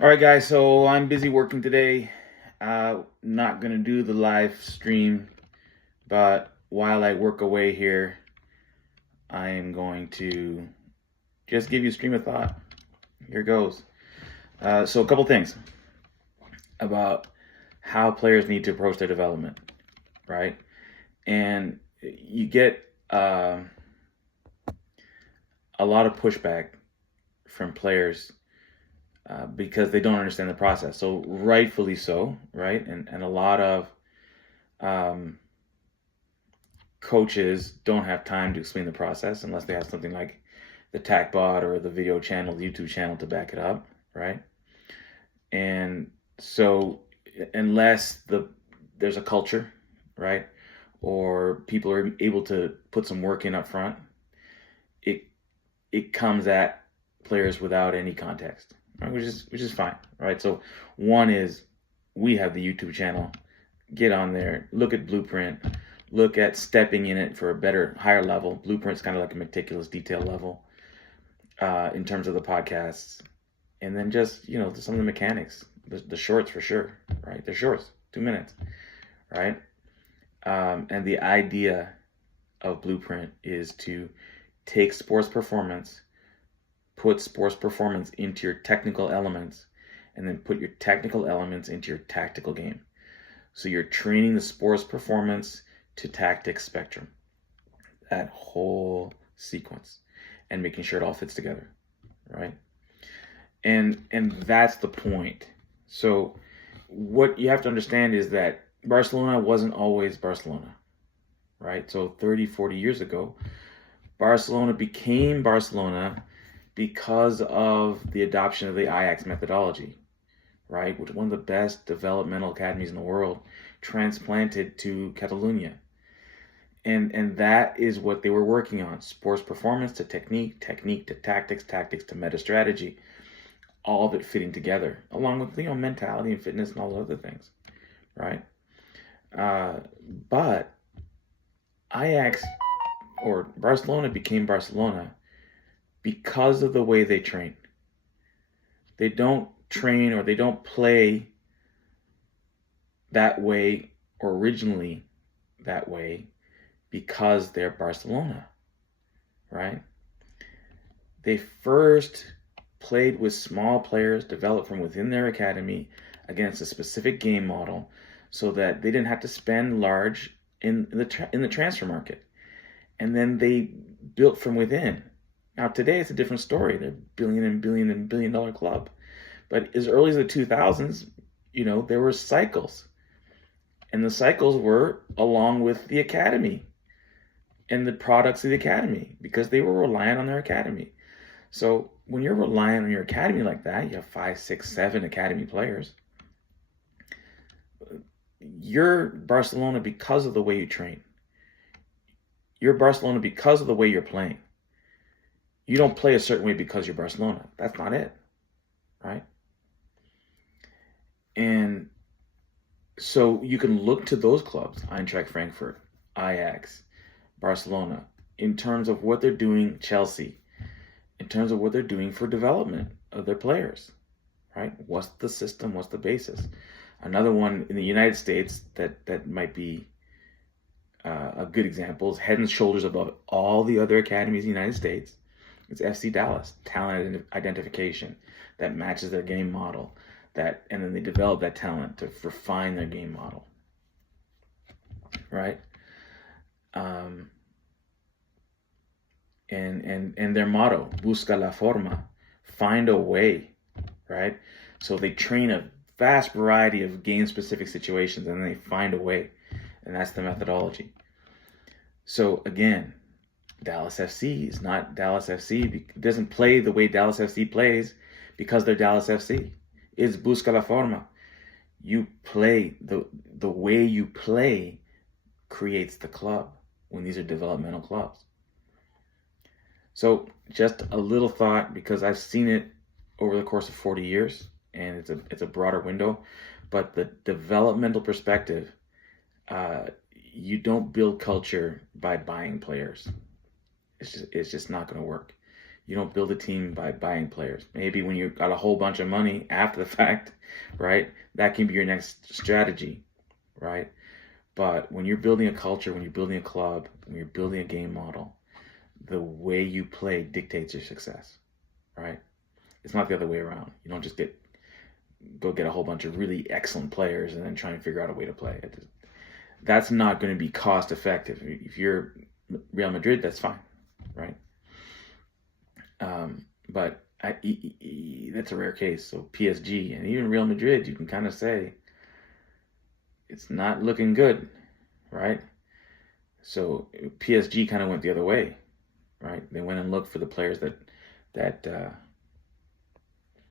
All right, guys. So I'm busy working today. Not gonna do the live stream, but while I work away here, I am going to just give you a stream of thought. Here goes. So a couple things about how players need to approach their development, right? And you get a lot of pushback from players because they don't understand the process. So rightfully so, right? And a lot of um, coaches don't have time to explain the process unless they have something like the TACbot or the video channel, the YouTube channel to back it up, right? And so unless there's a culture, right, or people are able to put some work in up front, it it comes at players without any context, right? Which is fine, right? So one is we have the YouTube channel. Get on there, look at Blueprint, look at stepping in it for a better, higher level. Blueprint's kind of like a meticulous detail level in terms of the podcasts, and then just some of the mechanics, the shorts for sure, right? They're shorts, 2 minutes, right? And the idea of Blueprint is to take sports performance, put sports performance into your technical elements, and then put your technical elements into your tactical game. So you're training the sports performance to tactics spectrum, that whole sequence, and making sure it all fits together, right? And that's the point. So what you have to understand is that Barcelona wasn't always Barcelona, right? So 30, 40 years ago, Barcelona became Barcelona because of the adoption of the Ajax methodology, right? Which one of the best developmental academies in the world, transplanted to Catalonia. And that is what they were working on. Sports performance to technique, technique to tactics, tactics to meta strategy, all of it fitting together, along with mentality and fitness and all the other things, right? But Ajax or Barcelona became Barcelona because of the way they train. They don't train or they don't play that way or originally that way because they're Barcelona, right? They first played with small players developed from within their academy against a specific game model so that they didn't have to spend large in the transfer market. And then they built from within. Now today it's a different story. They're billion and billion and billion dollar club. But as early as the 2000s, there were cycles. And the cycles were along with the academy and the products of the academy because they were reliant on their academy. So when you're reliant on your academy like that, you have 5, 6, 7 academy players. You're Barcelona because of the way you train. You're Barcelona because of the way you're playing. You don't play a certain way because you're Barcelona. That's not it, right? And so you can look to those clubs, Eintracht Frankfurt, Ajax, Barcelona, in terms of what they're doing, Chelsea, in terms of what they're doing for development of their players, right? What's the system? What's the basis? Another one in the United States that might be a good example is head and shoulders above all the other academies in the United States. It's FC Dallas, talent identification that matches their game model, and then they develop that talent to refine their game model, right? And their motto, busca la forma, find a way, right? So they train a vast variety of game-specific situations, and then they find a way, and that's the methodology. So again, Dallas FC is not Dallas FC. It doesn't play the way Dallas FC plays because they're Dallas FC. It's busca la forma. You play, the way you play creates the club when these are developmental clubs. So just a little thought, because I've seen it over the course of 40 years, and it's a broader window, but the developmental perspective, you don't build culture by buying players. It's just not going to work. You don't build a team by buying players. Maybe when you've got a whole bunch of money after the fact, right? That can be your next strategy, right? But when you're building a culture, when you're building a club, when you're building a game model, the way you play dictates your success, right? It's not the other way around. You don't just go get a whole bunch of really excellent players and then try and figure out a way to play. That's not going to be cost effective. If you're Real Madrid, that's fine, right? But that's a rare case. So PSG and even Real Madrid, you can kind of say it's not looking good, right? So PSG kind of went the other way, right? They went and looked for the players that